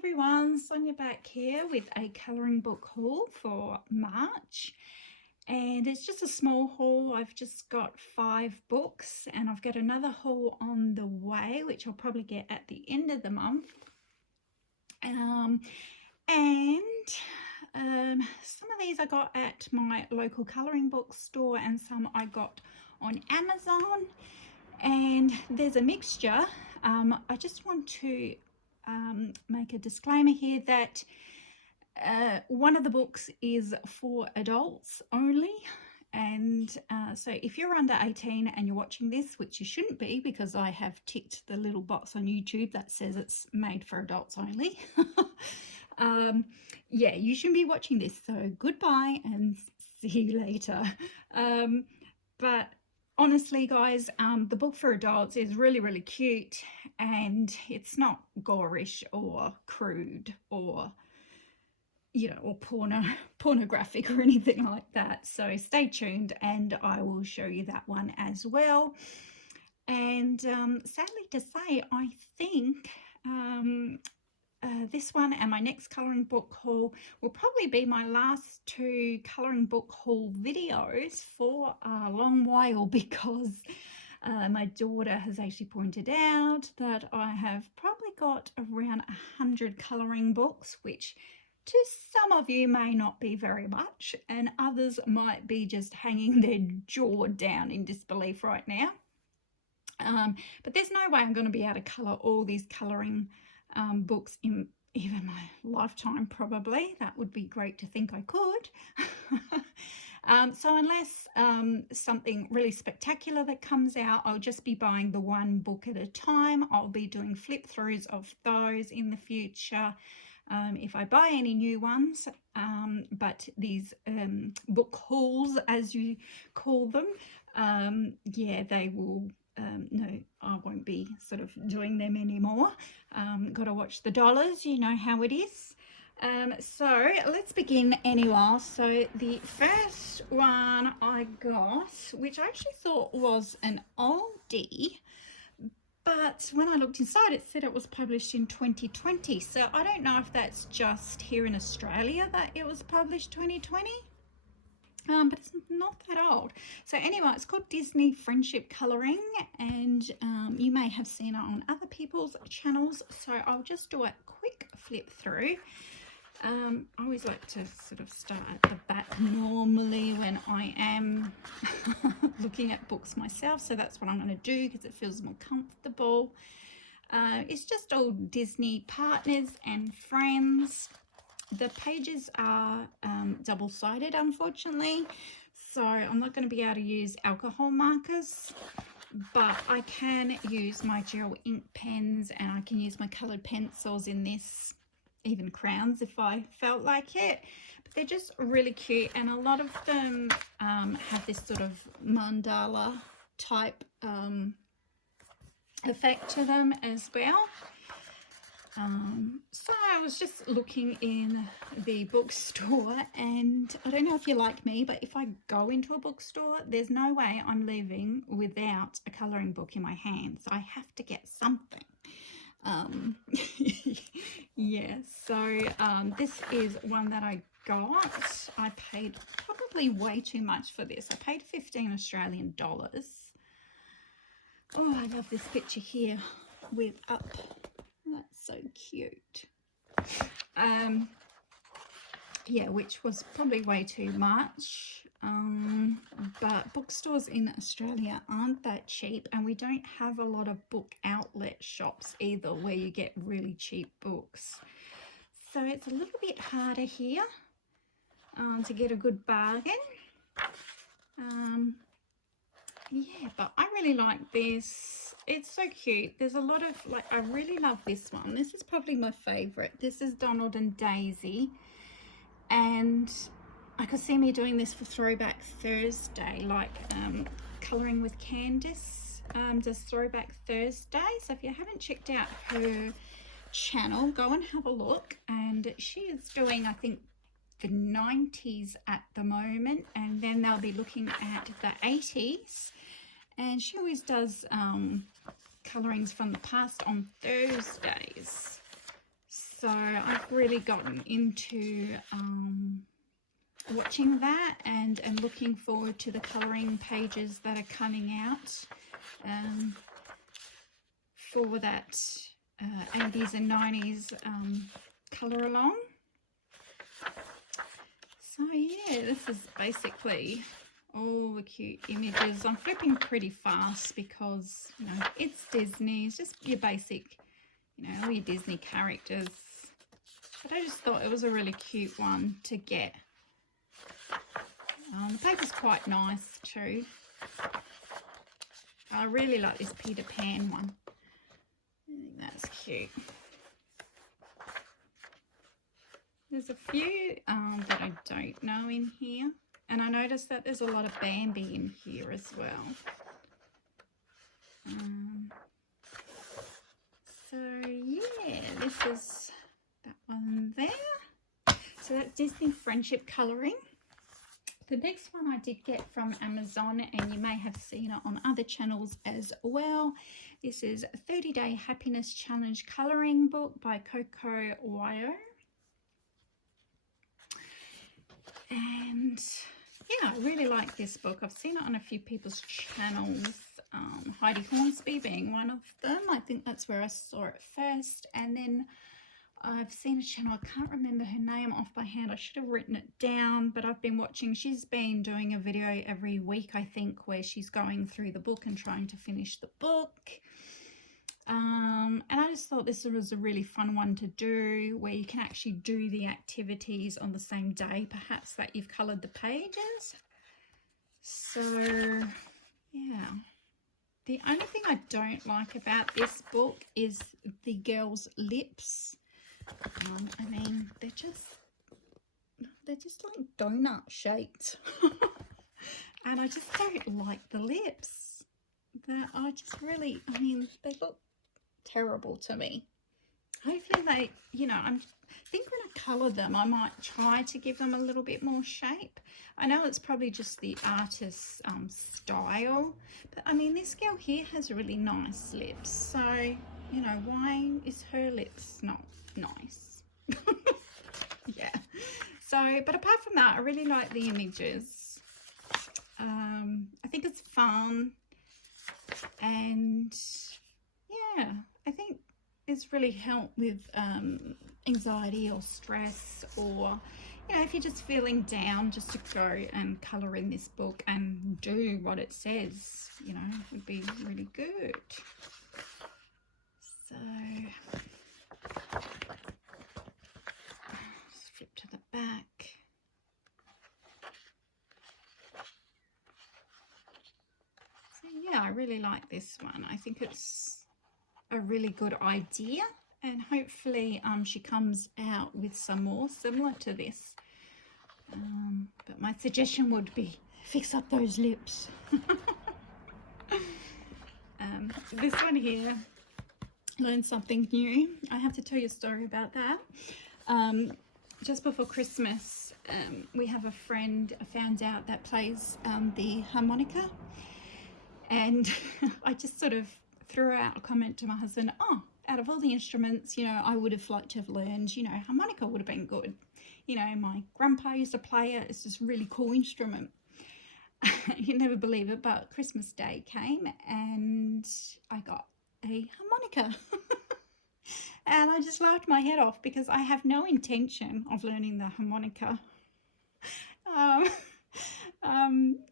everyone, Sonia back here with a colouring book haul for March, and it's just a small haul. I've just got 5 books and I've got another haul on the way which I'll probably get at the end of the month. Some of these I got at my local colouring book store and some I got on Amazon, and there's a mixture. I just want to make a disclaimer here that one of the books is for adults only, and so if you're under 18 and you're watching this, which you shouldn't be because I have ticked the little box on YouTube that says it's made for adults only, yeah, you shouldn't be watching this, so goodbye and see you later. But honestly guys, the book for adults is really cute, and it's not gorish or crude or, you know, or pornographic or anything like that. So stay tuned and I will show you that one as well. And sadly to say, I think this one and my next colouring book haul will probably be my last 2 colouring book haul videos for a long while, because my daughter has actually pointed out that I have probably got around 100 colouring books, which to some of you may not be very much, and others might be just hanging their jaw down in disbelief right now. But there's no way I'm going to be able to colour all these colouring books in even my lifetime, probably. That would be great to think I could. So unless something really spectacular that comes out, I'll just be buying the one book at a time. I'll be doing flip throughs of those in the future if I buy any new ones, but these book hauls, as you call them, yeah, they will no, I won't be sort of doing them anymore. Got to watch the dollars, you know how it is. So let's begin anyway. So the first one I got, which I actually thought was an oldie, but when I looked inside it said it was published in 2020. So I don't know if that's just here in Australia that it was published 2020. But it's not that old. So anyway, it's called Disney Friendship Colouring, and you may have seen it on other people's channels, so I'll just do a quick flip through. I always like to sort of start at the back normally when I am looking at books myself, so that's what I'm going to do because it feels more comfortable. It's just all Disney partners and friends. The pages are double-sided, unfortunately, so I'm not going to be able to use alcohol markers, but I can use my gel ink pens, and I can use my coloured pencils in this, even crowns if I felt like it. But they're just really cute, and a lot of them have this sort of mandala type effect to them as well. So I was just looking in the bookstore, and I don't know if you're like me, but if I go into a bookstore, there's no way I'm leaving without a colouring book in my hands. I have to get something. Yeah, so this is one that I got. I paid probably way too much for this. I paid 15 Australian dollars. Oh, I love this picture here with up. That's so cute. Yeah, which was probably way too much, but bookstores in Australia aren't that cheap, and we don't have a lot of book outlet shops either where you get really cheap books, so it's a little bit harder here to get a good bargain. Yeah, but I really like this. It's so cute. There's a lot of, like, I really love this one. This is probably my favorite. This is Donald and Daisy, and I could see me doing this for Throwback Thursday, like colouring with Candace does Throwback Thursday. So if you haven't checked out her channel, go and have a look. And she is doing, I think, the 90s at the moment, and then they'll be looking at the 80s, and she always does colourings from the past on Thursdays. So I've really gotten into watching that and looking forward to the colouring pages that are coming out for that 80s and 90s colour along. So yeah, this is basically all the cute images. I'm flipping pretty fast because, you know, it's Disney. It's just your basic, you know, all your Disney characters. But I just thought it was a really cute one to get. The paper's quite nice too. I really like this Peter Pan one. I think that's cute. There's a few that I don't know in here. And I noticed that there's a lot of Bambi in here as well. So yeah, this is that one there. So that's Disney Friendship Colouring. The next one I did get from Amazon, and you may have seen it on other channels as well. This is a 30-Day Happiness Challenge Colouring Book by Coco Wyo. And yeah, I really like this book. I've seen it on a few people's channels, Heidi Hornsby being one of them. I think that's where I saw it first. And then I've seen a channel, I can't remember her name off by hand. I should have written it down, but I've been watching. She's been doing a video every week, I think, where she's going through the book and trying to finish the book. And I just thought this was a really fun one to do, where you can actually do the activities on the same day, perhaps, that you've coloured the pages. So, yeah. The only thing I don't like about this book is the girls' lips. I mean, they're just like donut shaped. And I just don't like the lips. I mean, they look terrible to me. Hopefully they, you know, I think when I colour them, I might try to give them a little bit more shape. I know it's probably just the artist's style, but I mean, this girl here has really nice lips. So, you know, why is her lips not nice? Yeah. So, but apart from that, I really like the images. I think it's fun. And yeah, I think it's really helped with anxiety or stress, or, you know, if you're just feeling down, just to go and colour in this book and do what it says, you know, would be really good. So let's flip to the back. So yeah, I really like this one. I think it's a really good idea, and hopefully she comes out with some more similar to this. But my suggestion would be fix up those lips. This one here, learn something new. I have to tell you a story about that. Just before Christmas, we have a friend I found out that plays the harmonica, and I just sort of threw out a comment to my husband, oh, out of all the instruments, you know, I would have liked to have learned, you know, harmonica would have been good. You know, my grandpa used to play it. It's just a really cool instrument. You'd never believe it, but Christmas Day came and I got a harmonica. And I just laughed my head off because I have no intention of learning the harmonica.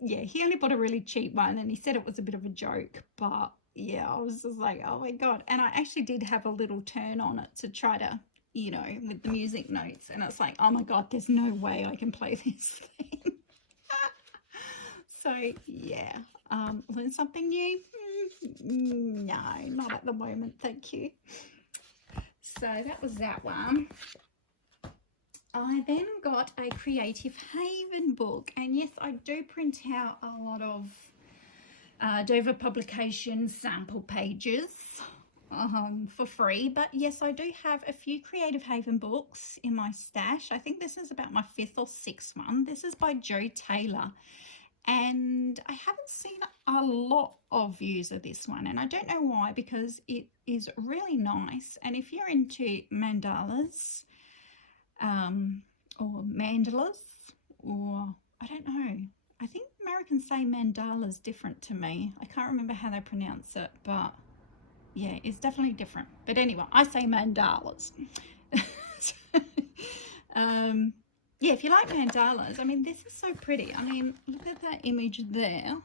Yeah, he only bought a really cheap one and he said it was a bit of a joke, but yeah, I was just like, oh my God. And I actually did have a little turn on it to try to, you know, with the music notes, and it's like, oh my God, there's no way I can play this thing. So yeah, learn something new? No, not at the moment, thank you. So that was that one. I then got a Creative Haven book, and yes, I do print out a lot of Dover Publications sample pages for free, but yes, I do have a few Creative Haven books in my stash. I think this is about my 5th or 6th one. This is by Jo Taylor, and I haven't seen a lot of views of this one, and I don't know why, because it is really nice. And if you're into mandalas, or mandalas, or I don't know, I think Americans say mandalas different to me. I can't remember how they pronounce it, but yeah, it's definitely different. But anyway, I say mandalas. Yeah, if you like mandalas, I mean, this is so pretty. I mean, look at that image there.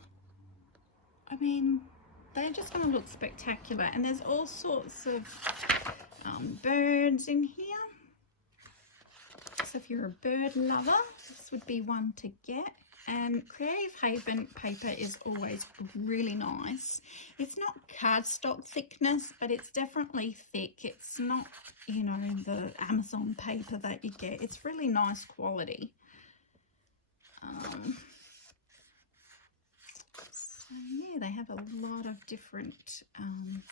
I mean, they're just going to look spectacular. And there's all sorts of birds in here. So if you're a bird lover, this would be one to get. And Creative Haven paper is always really nice. It's not cardstock thickness, but it's definitely thick. It's not, you know, the Amazon paper that you get. It's really nice quality. So yeah, they have a lot of different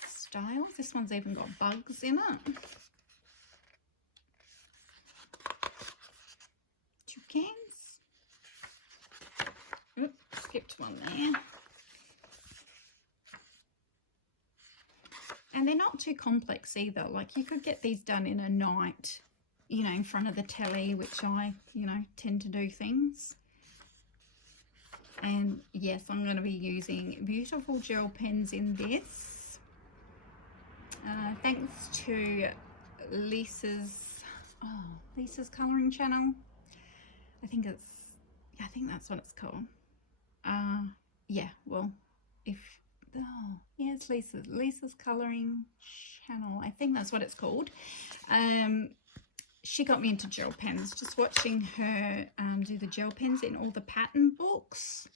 styles. This one's even got bugs in it. Toucans. Oops, skipped one there. And they're not too complex either. Like, you could get these done in a night, you know, in front of the telly, which I, you know, tend to do things. And yes, I'm going to be using beautiful gel pens in this. Thanks to Lisa's colouring channel. I think that's what it's called. Yeah, well, yeah, it's Lisa's colouring channel. I think that's what it's called. She got me into gel pens, just watching her do the gel pens in all the pattern books.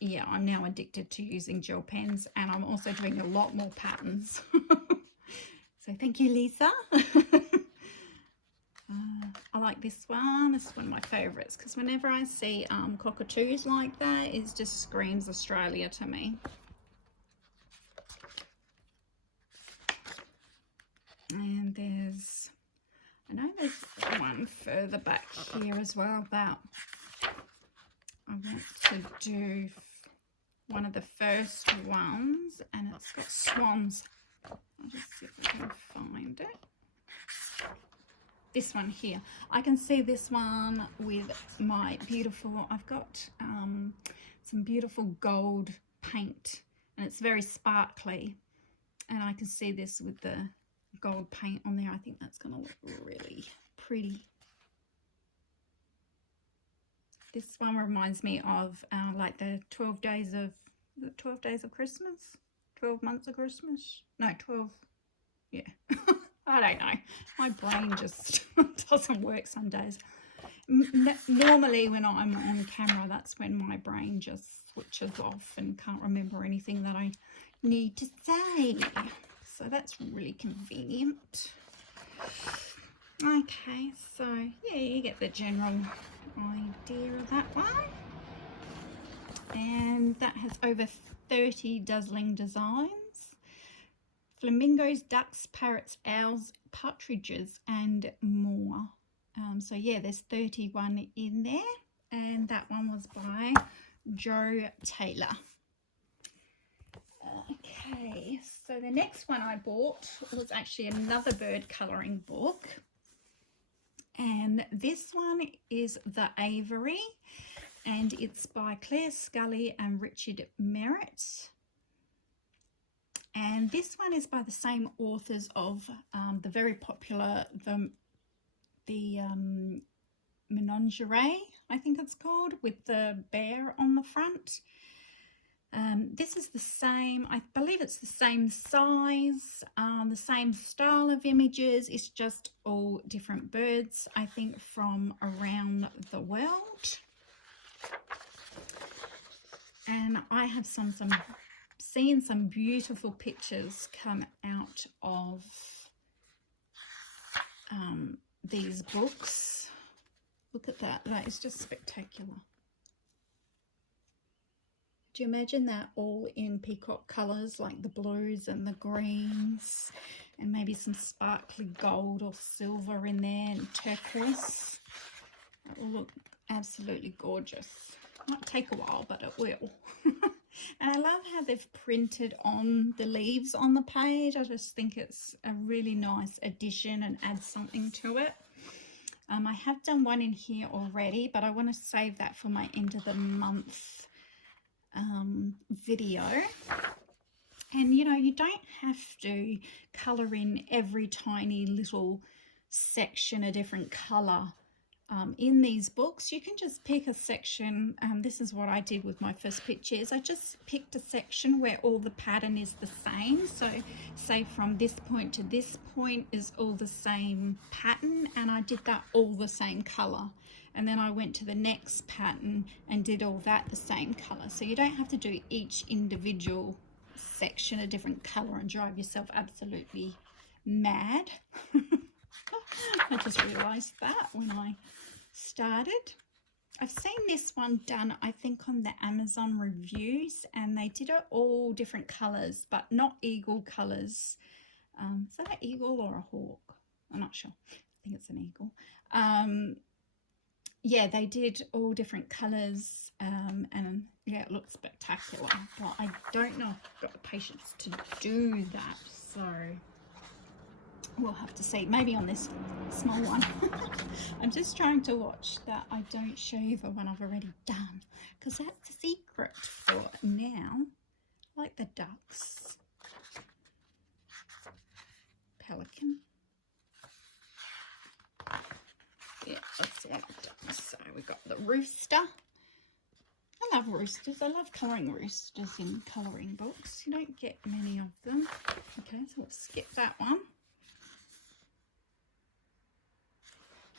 Yeah, I'm now addicted to using gel pens, and I'm also doing a lot more patterns. So thank you, Lisa. I like this one. This is one of my favourites, because whenever I see cockatoos like that, it just screams Australia to me. And I know there's one further back here as well that I want to do, one of the first ones, and it's got swans. I'll just see if I can find it. This one here, I can see this one with my beautiful, I've got some beautiful gold paint, and it's very sparkly, and I can see this with the gold paint on there. I think that's going to look really pretty. This one reminds me of like the 12 days of Christmas, 12 months of Christmas, no, 12, yeah. I don't know, my brain just doesn't work some days. Normally when I'm on camera, that's when my brain just switches off and can't remember anything that I need to say. So that's really convenient. Okay, so yeah, you get the general idea of that one. And that has over 30 dazzling designs. Flamingos, ducks, parrots, owls, partridges, and more. So yeah, there's 31 in there, and that one was by Joe Taylor. Okay, so the next one I bought was actually another bird colouring book, and this one is the Avery, and it's by Claire Scully and Richard Merritt. And this one is by the same authors of the very popular the Menagerie, I think it's called, with the bear on the front. This is the same, I believe it's the same size, the same style of images. It's just all different birds, I think, from around the world. And I have seen some beautiful pictures come out of these books. Look at that. That is just spectacular. Do you imagine that all in peacock colours, like the blues and the greens, and maybe some sparkly gold or silver in there, and turquoise? That will look absolutely gorgeous. Might take a while, but it will. And I love how they've printed on the leaves on the page. I just think it's a really nice addition and adds something to it. I have done one in here already, but I want to save that for my end of the month video. And you know, you don't have to colour in every tiny little section a different colour in these books. You can just pick a section. This is what I did with my first pictures. I just picked a section where all the pattern is the same. So say from this point to this point is all the same pattern, and I did that all the same colour. And then I went to the next pattern and did all that the same colour. So you don't have to do each individual section a different colour and drive yourself absolutely mad. I just realised that when I started. I've seen this one done, I think, on the Amazon reviews, and they did it all different colours, but not eagle colours. Is that an eagle or a hawk? I'm not sure. I think it's an eagle. Yeah, they did all different colours, and yeah, it looks spectacular, but I don't know if I've got the patience to do that, so we'll have to see. Maybe on this small one. I'm just trying to watch that I don't show you the one I've already done, because that's the secret for now. Like the ducks. Pelican. Yeah, that's one I've done. So we've got the rooster. I love roosters. I love colouring roosters in colouring books. You don't get many of them. Okay, so we'll skip that one.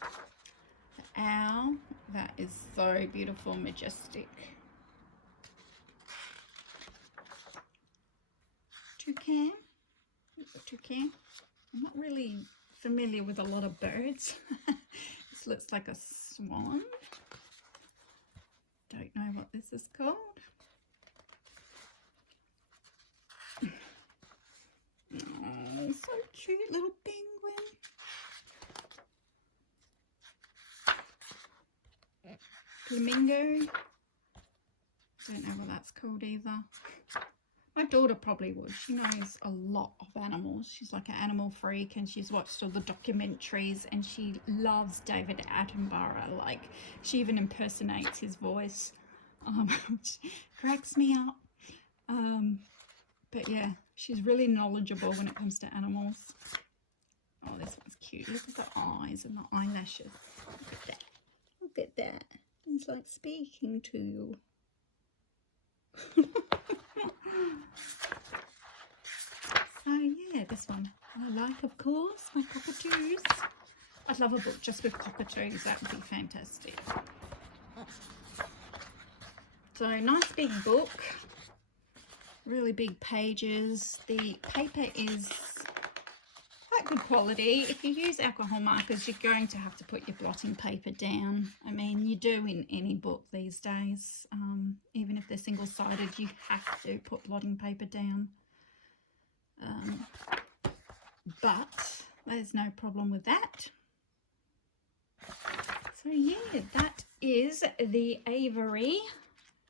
The owl. That is so beautiful, majestic. Toucan. Toucan. I'm not really familiar with a lot of birds. This looks like a swan. Don't know what this is called. Oh, so cute, little penguin. Flamingo. Don't know what that's called either. My daughter probably would. She knows a lot of animals. She's like an animal freak, and she's watched all the documentaries, and she loves David Attenborough. Like, she even impersonates his voice, which cracks me up. But yeah, she's really knowledgeable when it comes to animals. Oh, this one's cute. Look at the eyes and the eyelashes. Look at that. Look at that. It's like speaking to you. So yeah, this one I like, of course, my cockatoos. I'd love a book just with cockatoos. That would be fantastic. So nice big book, really big pages. The paper is quite good quality. If you use alcohol markers, you're going to have to put your blotting paper down. I mean, you do in any book these days. Even if they're single-sided, you have to put blotting paper down. But there's no problem with that. So yeah, that is the Avery,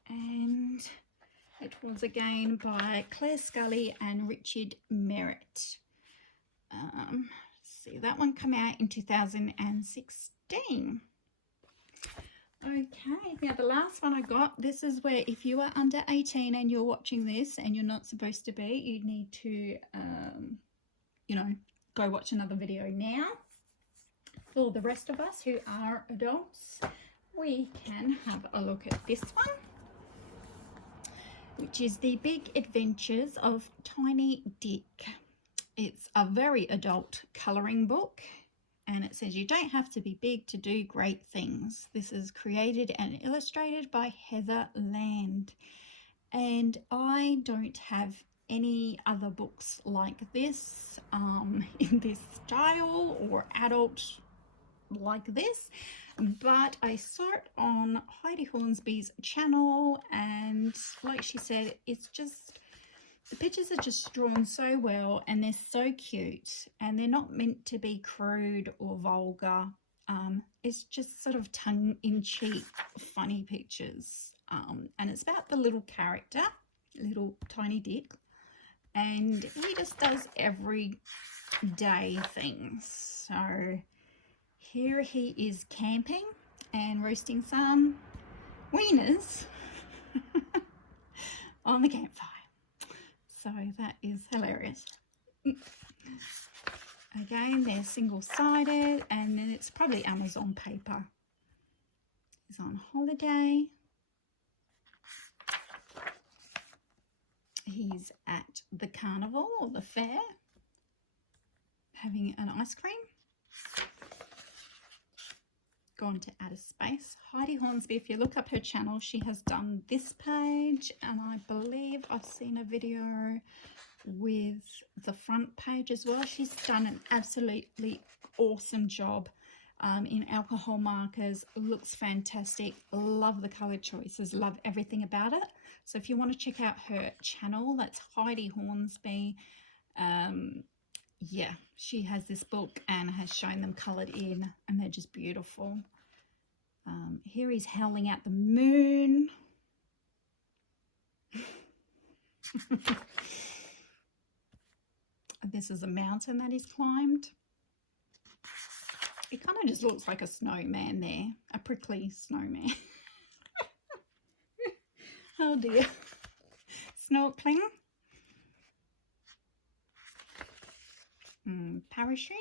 and it was again by Claire Scully and Richard Merritt. See, that one came out in 2016. Okay, now the last one I got, this is where if you are under 18 and you're watching this and you're not supposed to be, you need to, you know, go watch another video now. For the rest of us who are adults, we can have a look at this one, which is The Big Adventures of Tiny Dick. It's a very adult colouring book, and it says you don't have to be big to do great things. This is created and illustrated by Heather Land, and I don't have any other books like this in this style or adult like this, but I saw it on Heidi Hornsby's channel, and like she said, it's just, the pictures are just drawn so well, and they're so cute, and they're not meant to be crude or vulgar. It's just sort of tongue-in-cheek funny pictures. and it's about the little character, little tiny Dick, and he just does everyday things. So here he is camping and roasting some wieners on the campfire. So that is hilarious. Again, they're single-sided, and then it's probably Amazon paper. He's on holiday. He's at the carnival or the fair having an ice cream. Gone to outer space. Heidi Hornsby, if you look up her channel, she has done this page, and I believe I've seen a video with the front page as well. She's done an absolutely awesome job in alcohol markers. Looks fantastic. Love the color choices, love everything about it. So if you want to check out her channel, that's Heidi Hornsby. Yeah, she has this book and has shown them colored in, and they're just beautiful. Here he's howling at the moon. This is a mountain that he's climbed. It kind of just looks like a snowman there, a prickly snowman. Oh dear. Snorkeling. Parachuting.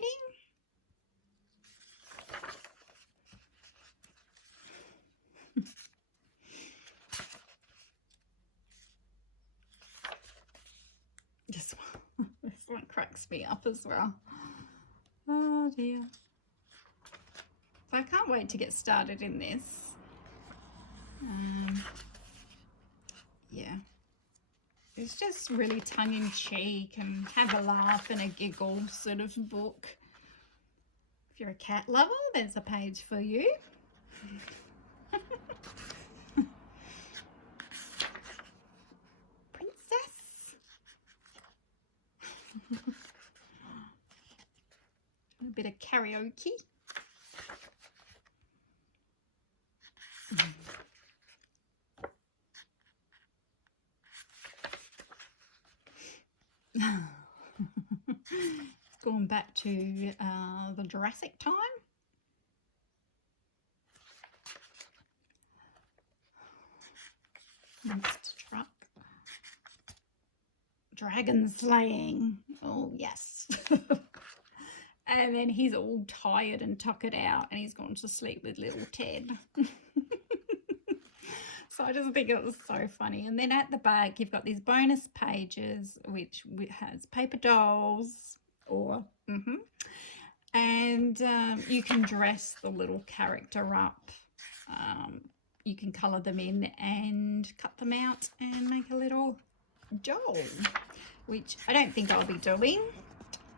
This one cracks me up as well. Oh dear. So I can't wait to get started in this. Yeah. It's just really tongue-in-cheek and have a laugh and a giggle sort of book. If you're a cat lover, there's a page for you. Princess. A bit of karaoke. Going back to the Jurassic time. Monster truck. Dragon slaying. Oh yes. And then he's all tired and tuckered out, and he's gone to sleep with little Ted. So I just think it was so funny. And then at the back, you've got these bonus pages, which has paper dolls, or and you can dress the little character up. You can colour them in and cut them out and make a little doll, which I don't think I'll be doing,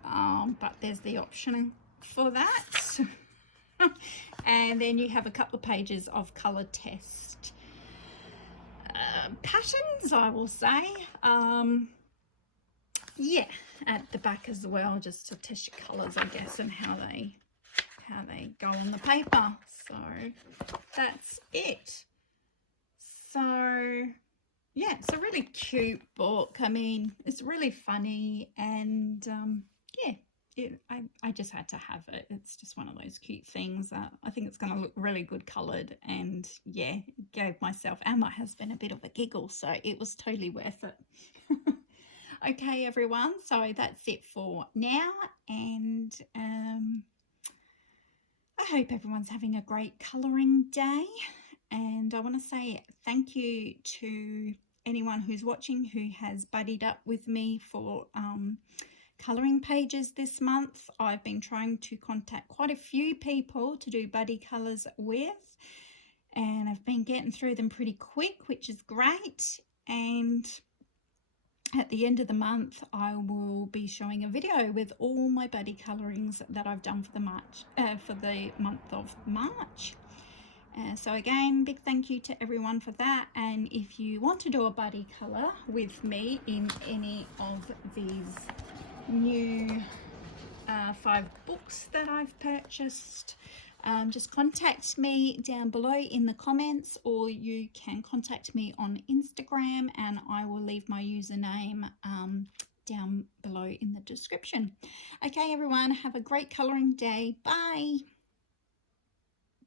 but there's the option for that. And then you have a couple of pages of colour test patterns, I will say. Yeah, at the back as well, just to test your colours, I guess, and how they go on the paper. So that's it. So yeah, it's a really cute book. I mean, it's really funny, and yeah, I just had to have it. It's just one of those cute things that I think it's going to look really good coloured, and yeah, it gave myself and my husband a bit of a giggle, so it was totally worth it. Okay, everyone, so that's it for now, and I hope everyone's having a great colouring day. And I want to say thank you to anyone who's watching who has buddied up with me for colouring pages this month. I've been trying to contact quite a few people to do buddy colours with, and I've been getting through them pretty quick, which is great. And at the end of the month, I will be showing a video with all my buddy colourings that I've done for the month of March. So again, big thank you to everyone for that. And if you want to do a buddy colour with me in any of these new 5 books that I've purchased, just contact me down below in the comments, or you can contact me on Instagram, and I will leave my username down below in the description. Okay, everyone, have a great colouring day. Bye.